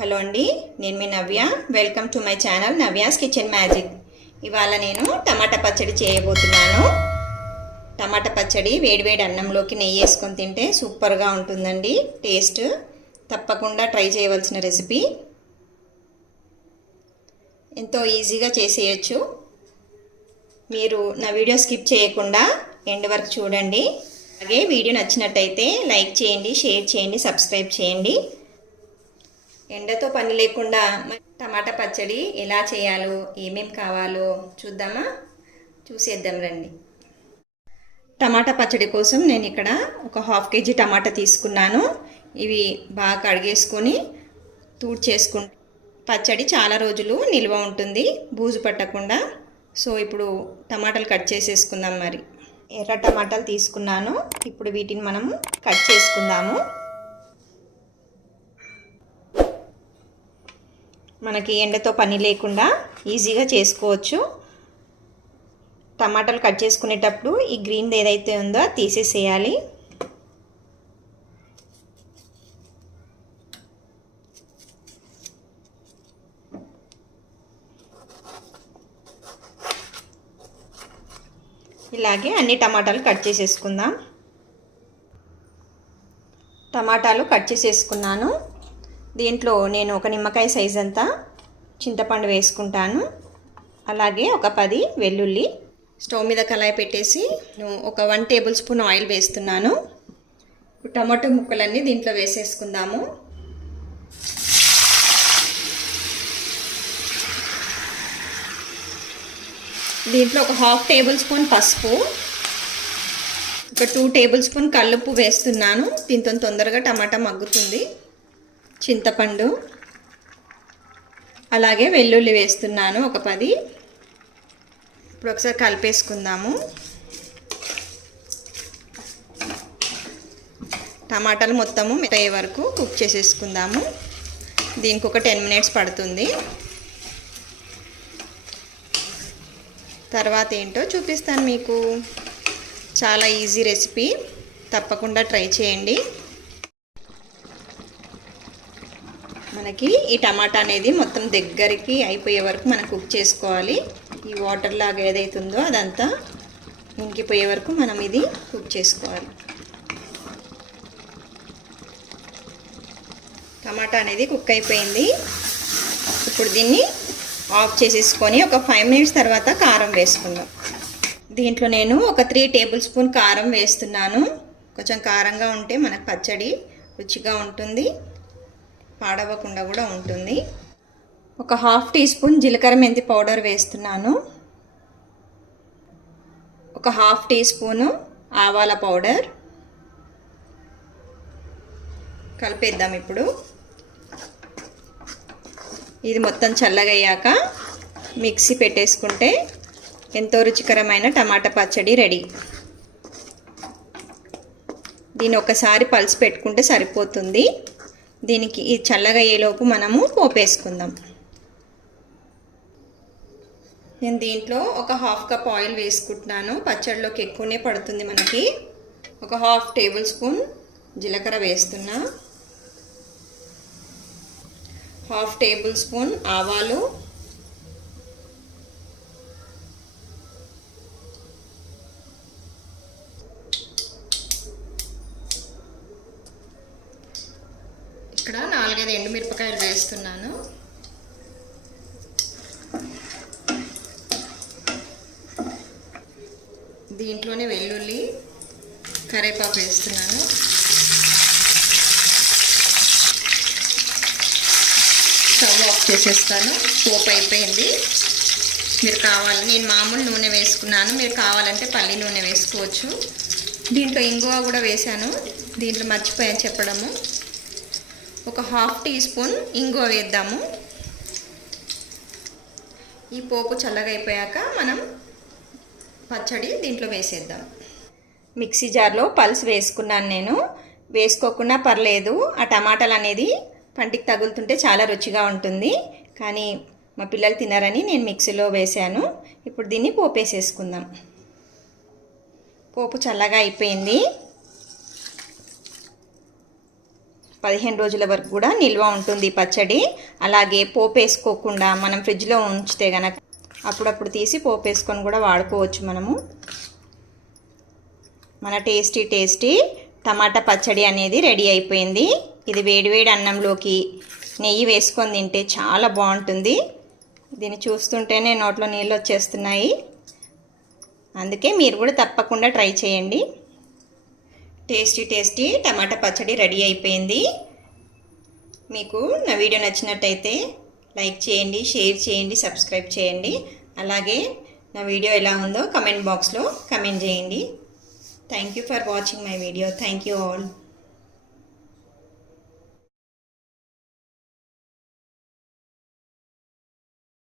Hello అండి నేను మీ Navya. Welcome to my channel Navya's kitchen magic ఇవాళ నేను టమాటా పచ్చడి చేయబోతున్నాను. టమాటా పచ్చడి వేడివేడి అన్నంలోకి నెయ్యి వేసుకొని తింటే సూపర్గా ఉంటుందండి టేస్ట్. తప్పకుండా ట్రై చేయవలసిన రెసిపీ. ఎంతో ఈజీగా చేసేయచ్చు. మీరు నా వీడియో స్కిప్ చేయకుండా ఎండ్ వరకు చూడండి. అలాగే వీడియో నచ్చినట్టయితే లైక్ చేయండి షేర్ చేయండి సబ్స్క్రైబ్ చేయండి. ఎండతో పని లేకుండా టమాటా పచ్చడి ఎలా చేయాలో ఏమేం కావాలో చూద్దామా? చూసేద్దాం రండి. టమాటా పచ్చడి కోసం నేను ఇక్కడ ఒక హాఫ్ కేజీ టమాటా తీసుకున్నాను. ఇవి బాగా కడిగేసుకొని తూడ్చేసుకు పచ్చడి చాలా రోజులు నిల్వ ఉంటుంది బూజు పట్టకుండా. సో ఇప్పుడు టమాటాలు కట్ చేసేసుకుందాం మరి. ఎర్ర టమాటాలు తీసుకున్నాను. ఇప్పుడు వీటిని మనం కట్ చేసుకుందాము. మనకి ఎండతో పని లేకుండా ఈజీగా చేసుకోవచ్చు. టమాటాలు కట్ చేసుకునేటప్పుడు ఈ గ్రీన్ ఏదైతే ఉందో తీసేసేయాలి. ఇలాగే అన్ని టమాటాలు కట్ చేసేసుకుందాం. టమాటాలు కట్ చేసేసుకున్నాను. దీంట్లో నేను ఒక నిమ్మకాయ సైజ్ అంతా చింతపండు వేసుకుంటాను. అలాగే ఒక పది వెల్లుల్లి స్టవ్ మీద కళాయి పెట్టేసి నేను ఒక వన్ టేబుల్ స్పూన్ ఆయిల్ వేస్తున్నాను. టమాటో ముక్కలన్నీ దీంట్లో వేసేసుకుందాము. దీంట్లో ఒక హాఫ్ టేబుల్ స్పూన్ పసుపు ఒక టూ టేబుల్ స్పూన్ కల్లుప్పు వేస్తున్నాను. దీంతో తొందరగా టమాటా మగ్గుతుంది. చింతపండు అలాగే వెల్లుల్లి వేస్తున్నాను ఒక పది. ఇప్పుడు ఒకసారి కలిపేసుకుందాము. టమాటాలు మొత్తము మిగతాయి వరకు కుక్ చేసేసుకుందాము. దీనికి ఒక టెన్ మినిట్స్ పడుతుంది. తర్వాత ఏంటో చూపిస్తాను మీకు. చాలా ఈజీ రెసిపీ. తప్పకుండా ట్రై చేయండి. మనకి ఈ టమాటా అనేది మొత్తం దగ్గరికి అయిపోయే వరకు మనం కుక్ చేసుకోవాలి. ఈ వాటర్ లాగా ఏదైతుందో అదంతా ఇంకిపోయే వరకు మనం ఇది కుక్ చేసుకోవాలి. టమాటా అనేది కుక్ అయిపోయింది. ఇప్పుడు దీన్ని ఆఫ్ చేసేసుకొని ఒక ఫైవ్ మినిట్స్ తర్వాత కారం వేసుకుందాం. దీంట్లో నేను ఒక త్రీ టేబుల్ స్పూన్ కారం వేస్తున్నాను. కొంచెం కారంగా ఉంటే మనకు పచ్చడి రుచిగా ఉంటుంది. పాడవకుండా కూడా ఉంటుంది. ఒక హాఫ్ టీ స్పూన్ జీలకర్ర మెంతి పౌడర్ వేస్తున్నాను. ఒక హాఫ్ టీ స్పూను ఆవాల పౌడర్. కలిపేద్దాం ఇప్పుడు. ఇది మొత్తం చల్లగయ్యాక మిక్సీ పెట్టేసుకుంటే ఎంతో రుచికరమైన టమాటా పచ్చడి రెడీ. దీన్ని ఒకసారి పల్స్ పెట్టుకుంటే సరిపోతుంది. దీనికి ఇది చల్లగా అయ్యేలోపు మనము పోపేసుకుందాం నేను దీంట్లో ఒక హాఫ్ కప్ ఆయిల్ వేసుకుంటున్నాను. పచ్చడిలోకి ఎక్కువనే పడుతుంది మనకి. ఒక హాఫ్ టేబుల్ స్పూన్ జీలకర్ర వేస్తున్నా. హాఫ్ టేబుల్ స్పూన్ ఆవాలు ఇక్కడ నాలుగైదు ఎండుమిరపకాయలు వేస్తున్నాను. దీంట్లోనే వెల్లుల్లి కరేపాకు వేస్తున్నాను. స్టవ్ ఆఫ్ చేసేస్తాను. పోపు అయిపోయింది. మీరు కావాలి నేను మామూలు నూనె వేసుకున్నాను. మీరు కావాలంటే పల్లి నూనె వేసుకోవచ్చు. దీంట్లో ఇంగువ కూడా వేశాను. దీంట్లో మర్చిపోయాను చెప్పడము. ఒక హాఫ్ టీ స్పూన్ ఇంగువ వేద్దాము. ఈ పోపు చల్లగా అయిపోయాక మనం పచ్చడి దీంట్లో వేసేద్దాం. మిక్సీ జార్లో పల్స్ వేసుకున్నాను నేను. వేసుకోకుండా పర్లేదు ఆ టమాటాలు అనేది పంటికి తగులుతుంటే చాలా రుచిగా ఉంటుంది. కానీ మా పిల్లలు తినారని నేను మిక్సీలో వేసాను. ఇప్పుడు దీన్ని పోపేసేసుకుందాం. పోపు చల్లగా అయిపోయింది. పదిహేను రోజుల వరకు కూడా నిల్వ ఉంటుంది పచ్చడి. అలాగే పోపు వేసుకోకుండా మనం ఫ్రిడ్జ్లో ఉంచితే గనక అప్పుడప్పుడు తీసి పోపు వేసుకొని కూడా వాడుకోవచ్చు మనము. మన టేస్టీ టేస్టీ టమాటా పచ్చడి అనేది రెడీ అయిపోయింది. ఇది వేడివేడి అన్నంలోకి నెయ్యి వేసుకొని తింటే చాలా బాగుంటుంది. దీన్ని చూస్తుంటేనే నోట్లో నీళ్ళు వచ్చేస్తున్నాయి. అందుకే మీరు కూడా తప్పకుండా ట్రై చేయండి. టేస్టీ టేస్టీ టమాటా పచ్చడి రెడీ అయిపోయింది. మీకు నా వీడియో నచ్చినట్టయితే లైక్ చేయండి షేర్ చేయండి సబ్స్క్రైబ్ చేయండి. అలాగే నా వీడియో ఎలా ఉందో కమెంట్ బాక్స్లో కమెంట్ చేయండి. Thank you for watching my video. Thank you all.